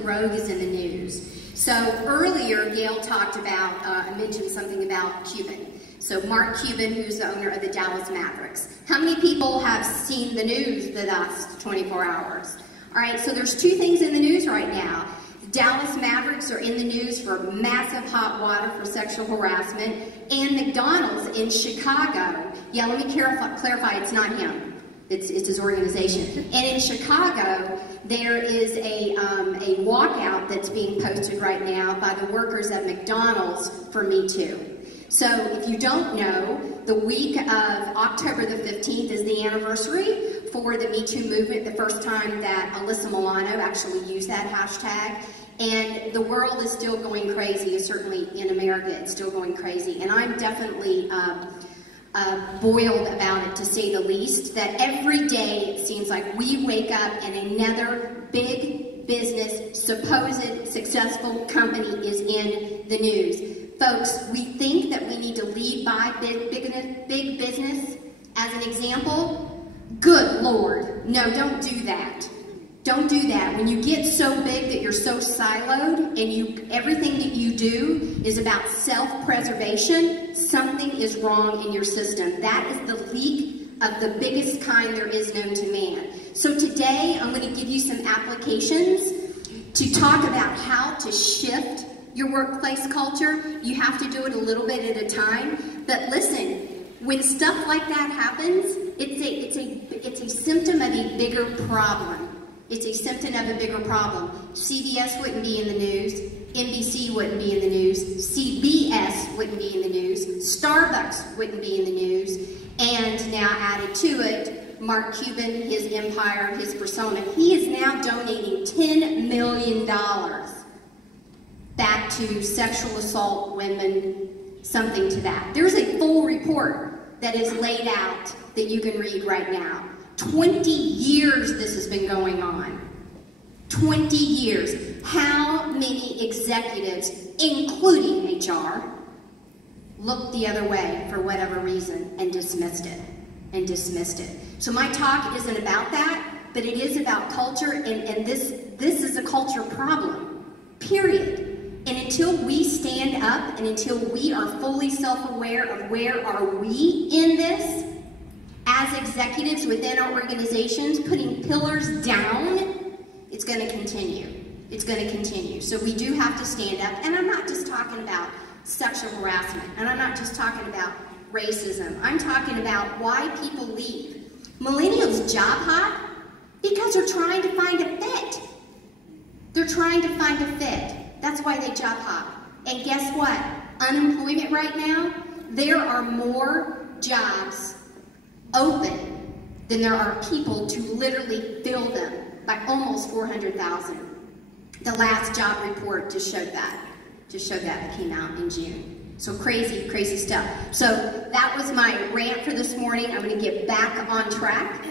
something rogue is in the news. So earlier, Gail talked about, I mentioned something about Cuban. So Mark Cuban, who's the owner of the Dallas Mavericks. How many people have seen the news the last 24 hours? All right, so there's two things in the news right now. The Dallas Mavericks are in the news for massive hot water for sexual harassment, and McDonald's in Chicago. Yeah, let me clarify, it's not him. It's his organization. And in Chicago, there is a walkout that's being posted right now by the workers at McDonald's for Me Too. So if you don't know, the week of October the 15th is the anniversary for the Me Too movement, the first time that Alyssa Milano actually used that hashtag. And the world is still going crazy, certainly in America it's still going crazy. And I'm definitely boiled about it, to say the least, that every day it seems like we wake up and another big business, supposed successful company is in the news. Folks, we think that we need to lead by big business as an example. Good Lord, no, don't do that. Don't do that. When you get so big that you're so siloed and everything that you do is about self-preservation, something is wrong in your system. That is the leak of the biggest kind there is known to man. So today I'm going to give you some applications to talk about how to shift your workplace culture. You have to do it a little bit at a time. But listen, when stuff like that happens, it's a symptom of a bigger problem. It's a symptom of a bigger problem. CBS wouldn't be in the news. NBC wouldn't be in the news. CBS wouldn't be in the news. Starbucks wouldn't be in the news. And now added to it, Mark Cuban, his empire, his persona, he is now donating $10 million back to sexual assault women, something to that. There's a full report that is laid out that you can read right now. 20 years this has been going on. 20 years. How many executives, including HR, looked the other way for whatever reason and dismissed it? So my talk isn't about that, but it is about culture, and this is a culture problem, period. And until we stand up and until we are fully self-aware of where are we in this, as executives within our organizations, putting pillars down, it's going to continue. It's going to continue. So we do have to stand up, and I'm not just talking about sexual harassment, and I'm not just talking about racism. I'm talking about why people leave. Millennials job hop because they're trying to find a fit. They're trying to find a fit. That's why they job hop. And guess what? Unemployment right now, there are more jobs open than there are people to literally fill them, by almost 400,000. The last job report just showed that. That came out in June. So crazy, crazy stuff. So that was my rant for this morning. I'm going to get back on track.